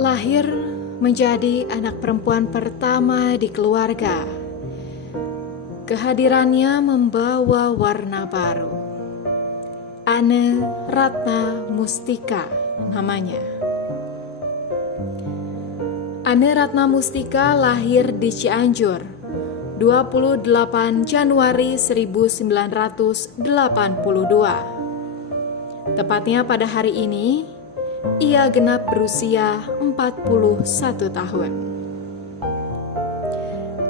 Lahir menjadi anak perempuan pertama di keluarga. Kehadirannya membawa warna baru. Ane Ratna Mustika namanya. Ane Ratna Mustika lahir di Cianjur 28 Januari 1982. Tepatnya pada hari ini ia genap berusia 41 tahun.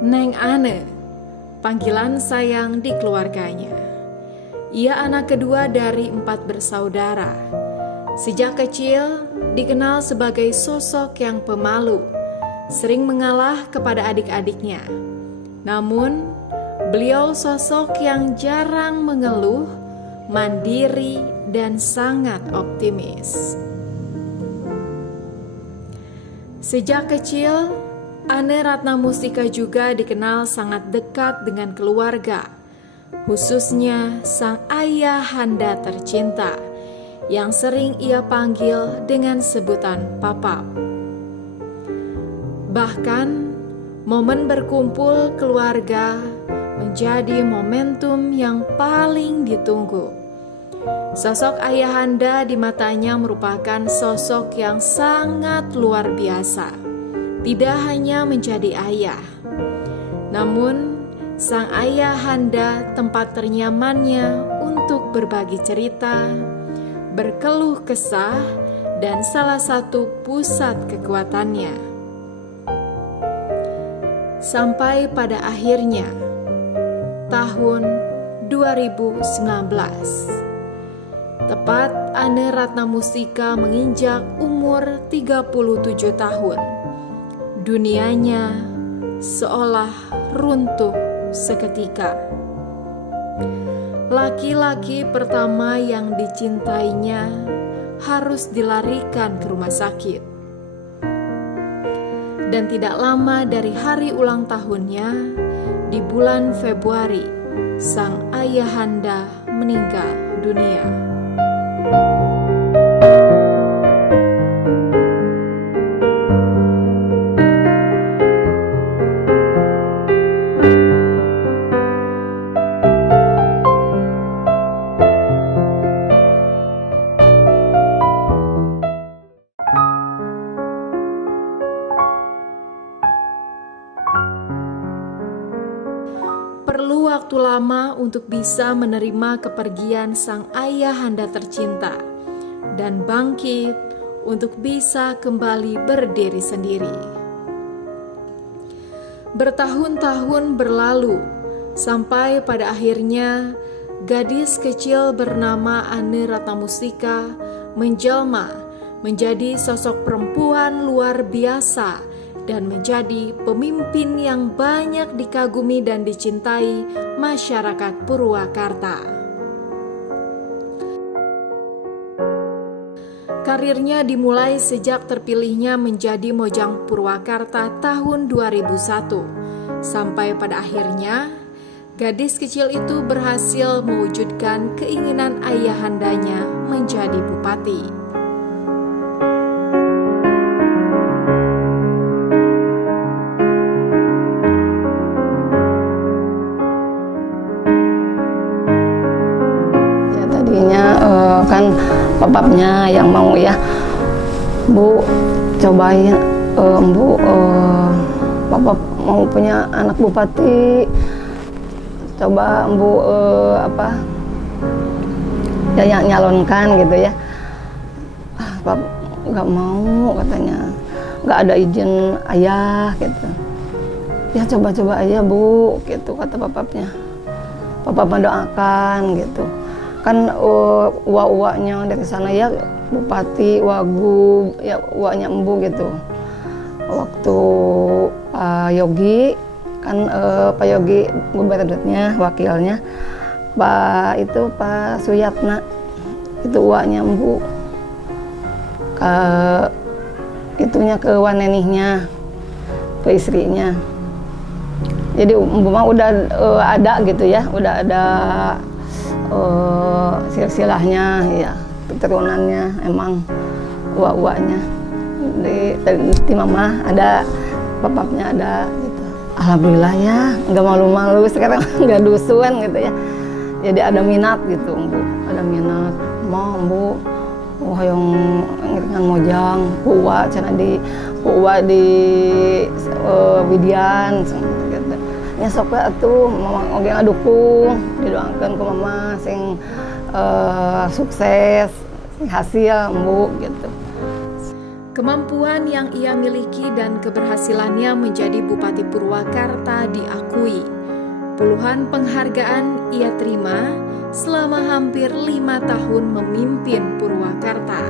Neng Ane, panggilan sayang di keluarganya. Ia anak kedua dari 4 bersaudara. Sejak kecil dikenal sebagai sosok yang pemalu, sering mengalah kepada adik-adiknya. Namun, beliau sosok yang jarang mengeluh, mandiri, dan sangat optimis. Sejak kecil, Ane Ratna Mustika juga dikenal sangat dekat dengan keluarga, khususnya sang ayah handa tercinta, yang sering ia panggil dengan sebutan Papa. Bahkan, momen berkumpul keluarga menjadi momentum yang paling ditunggu. Sosok ayahanda di matanya merupakan sosok yang sangat luar biasa. Tidak hanya menjadi ayah, namun sang ayahanda tempat ternyamannya untuk berbagi cerita, berkeluh kesah, dan salah satu pusat kekuatannya. Sampai pada akhirnya, tahun 2019, tepat Ane Ratna Mustika menginjak umur 37 tahun. Dunianya seolah runtuh seketika. Laki-laki pertama yang dicintainya harus dilarikan ke rumah sakit. Dan tidak lama dari hari ulang tahunnya, di bulan Februari, sang ayahanda meninggal dunia. Perlu waktu lama untuk bisa menerima kepergian sang ayahanda tercinta dan bangkit untuk bisa kembali berdiri sendiri. Bertahun-tahun berlalu sampai pada akhirnya gadis kecil bernama Ane Ratna Mustika menjelma menjadi sosok perempuan luar biasa dan menjadi pemimpin yang banyak dikagumi dan dicintai masyarakat Purwakarta. Karirnya dimulai sejak terpilihnya menjadi Mojang Purwakarta tahun 2001, sampai pada akhirnya gadis kecil itu berhasil mewujudkan keinginan ayahandanya menjadi bupati. Kan papapnya yang mau ya, Bu, cobain Bu, papa mau punya anak bupati, coba Bu ya nyalonkan gitu ya. Pap nggak mau katanya, nggak ada izin ayah gitu. Ya coba-coba aja Bu, gitu kata papapnya. Papa mendoakan gitu. Kan uak-uaknya dari sana ya bupati, wagub, ya uaknya embu gitu. Waktu Pak Yogi, kan Pak Yogi gubernurnya, wakilnya, Pak Suyatna, itu uaknya embu. Ke wanenihnya, ke istrinya. Jadi embu mah udah ada gitu ya, udah ada silsilahnya ya, keturunannya emang uwa-uwanya di mama ada, papapnya ada gitu. Alhamdulillah ya, nggak malu-malu sekarang, nggak dusun gitu ya. Jadi ada minat gitu, Bu. Ada minat, mau Bu, yang ngiringan mojang, kuwa cina di Widian gitu. Nya sok atuh mama oge ngadukung, didoakeun ku mama sing sukses, sing hasil Bu gitu. Kemampuan yang ia miliki dan keberhasilannya menjadi Bupati Purwakarta diakui. Puluhan penghargaan ia terima selama hampir 5 tahun memimpin Purwakarta.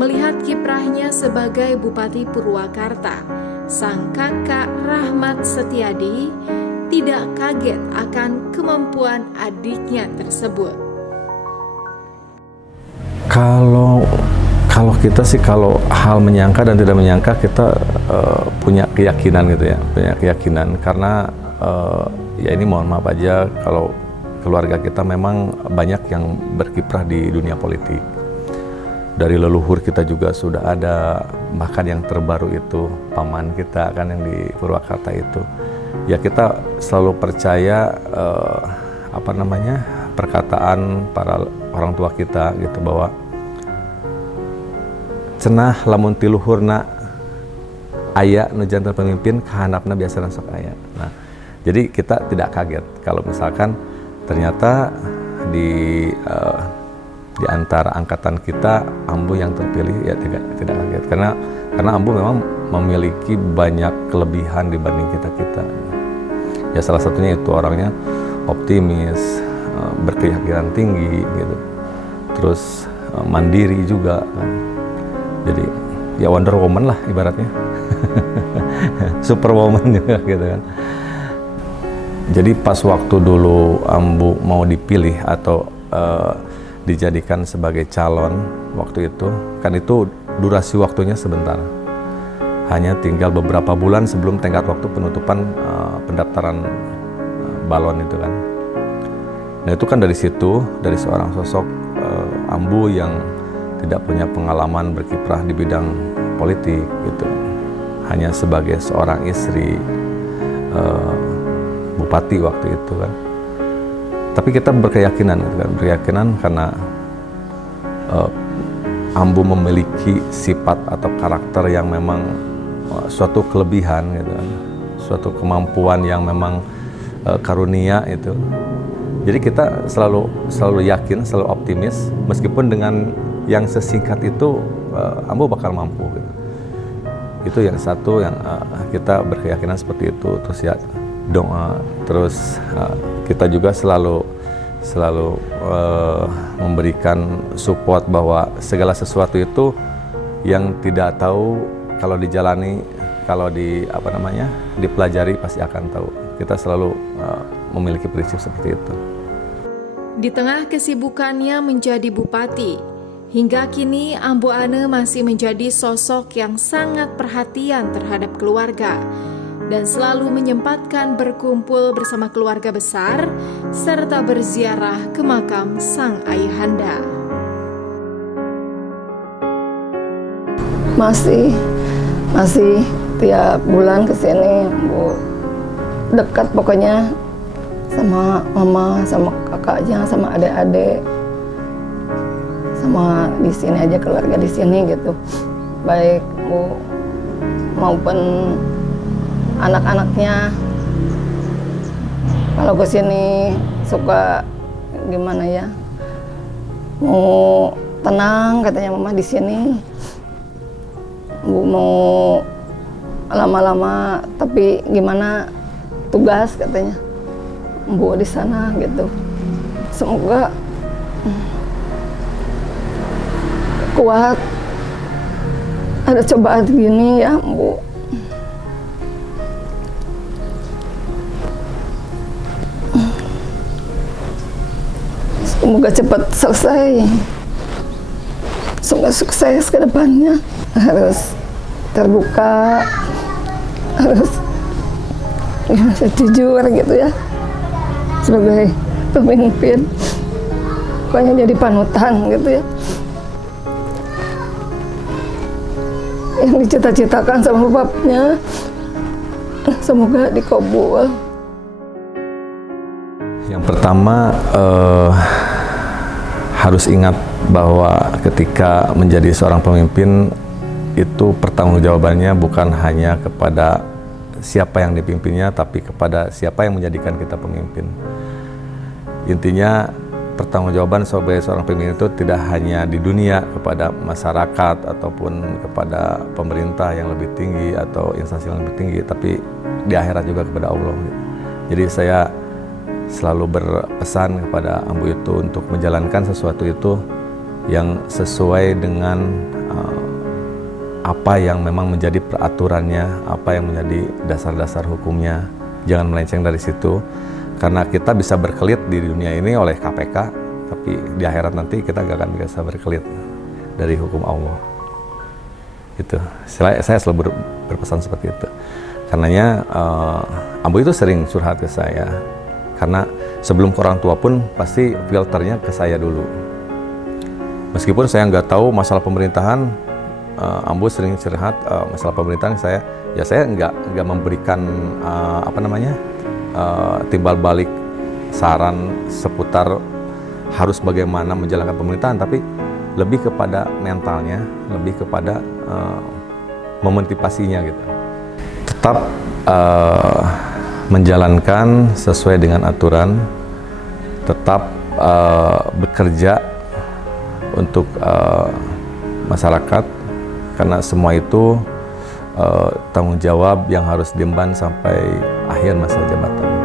Melihat kiprahnya sebagai Bupati Purwakarta, sang kakak Rahmat Setiadi tidak kaget akan kemampuan adiknya tersebut. Kalau kita sih, kalau hal menyangka dan tidak menyangka, kita punya keyakinan gitu ya, punya keyakinan karena ya ini mohon maaf aja kalau keluarga kita memang banyak yang berkiprah di dunia politik. Dari leluhur kita juga sudah ada, bahkan yang terbaru itu paman kita kan yang di Purwakarta itu. Ya kita selalu percaya perkataan para orang tua kita gitu, bahwa cenah lamun ti luhurna aya nu janten pemimpin kahandapna biasana sok aya. Nah, jadi kita tidak kaget kalau misalkan ternyata di antara angkatan kita Ambu yang terpilih, ya tidak kaget karena Ambu memang memiliki banyak kelebihan dibanding kita. Ya salah satunya itu orangnya optimis, berkeyakinan tinggi gitu. Terus mandiri juga kan. Jadi ya Wonder Woman lah ibaratnya. Superwoman juga gitu kan. Jadi pas waktu dulu Ambu mau dipilih atau dijadikan sebagai calon waktu itu, kan itu durasi waktunya sebentar. Hanya tinggal beberapa bulan sebelum tenggat waktu penutupan pendaftaran balon itu kan. Nah itu kan dari situ, dari seorang sosok Ambu yang tidak punya pengalaman berkiprah di bidang politik gitu, hanya sebagai seorang istri bupati waktu itu kan. Tapi kita berkeyakinan gitu kan, berkeyakinan karena Ambu memiliki sifat atau karakter yang memang suatu kelebihan gitu kan, suatu kemampuan yang memang karunia itu. Jadi kita selalu yakin, selalu optimis meskipun dengan yang sesingkat itu Ambu bakal mampu gitu. Itu yang satu yang kita berkeyakinan seperti itu. Terus ya doa, terus kita juga selalu memberikan support bahwa segala sesuatu itu yang tidak tahu kalau dijalani, kalau dipelajari pasti akan tahu. Kita selalu memiliki prinsip seperti itu. Di tengah kesibukannya menjadi bupati, hingga kini Ambu Ane masih menjadi sosok yang sangat perhatian terhadap keluarga dan selalu menyempatkan berkumpul bersama keluarga besar serta berziarah ke makam sang ayahanda. Masih tiap bulan kesini, Bu. Dekat pokoknya sama mama, sama kakaknya, sama adik-adik, sama di sini aja keluarga di sini gitu. Baik Bu maupun anak-anaknya. Kalau ke sini suka gimana ya? Mau tenang katanya mama di sini. Bu mau lama-lama tapi gimana tugas katanya. Bu di sana gitu. Semoga kuat. Ada cobaan gini ya, Bu. Semoga cepat selesai. semoga sukses ke depannya, harus terbuka, harus jujur gitu ya, sebagai pemimpin, pokoknya jadi panutan gitu ya, yang dicita-citakan sama bapaknya semoga dikabul. Yang pertama harus ingat bahwa ketika menjadi seorang pemimpin itu pertanggungjawabannya bukan hanya kepada siapa yang dipimpinnya, tapi kepada siapa yang menjadikan kita pemimpin. Intinya pertanggungjawaban sebagai seorang pemimpin itu tidak hanya di dunia kepada masyarakat ataupun kepada pemerintah yang lebih tinggi atau instansi yang lebih tinggi, tapi di akhirat juga kepada Allah. Jadi saya selalu berpesan kepada Ambu itu untuk menjalankan sesuatu itu yang sesuai dengan apa yang memang menjadi peraturannya, apa yang menjadi dasar-dasar hukumnya. Jangan melenceng dari situ, karena kita bisa berkelit di dunia ini oleh KPK, tapi di akhirat nanti kita gak akan bisa berkelit dari hukum Allah. Itu saya selalu berpesan seperti itu. Karenanya Ambu itu sering curhat ke saya, karena sebelum ke orang tua pun pasti filternya ke saya dulu. Meskipun saya nggak tahu masalah pemerintahan, Ambu sering curhat masalah pemerintahan saya nggak memberikan timbal balik saran seputar harus bagaimana menjalankan pemerintahan, tapi lebih kepada mentalnya, lebih kepada memotivasinya gitu. Tetap menjalankan sesuai dengan aturan, tetap bekerja untuk masyarakat, karena semua itu tanggung jawab yang harus diemban sampai akhir masa jabatan.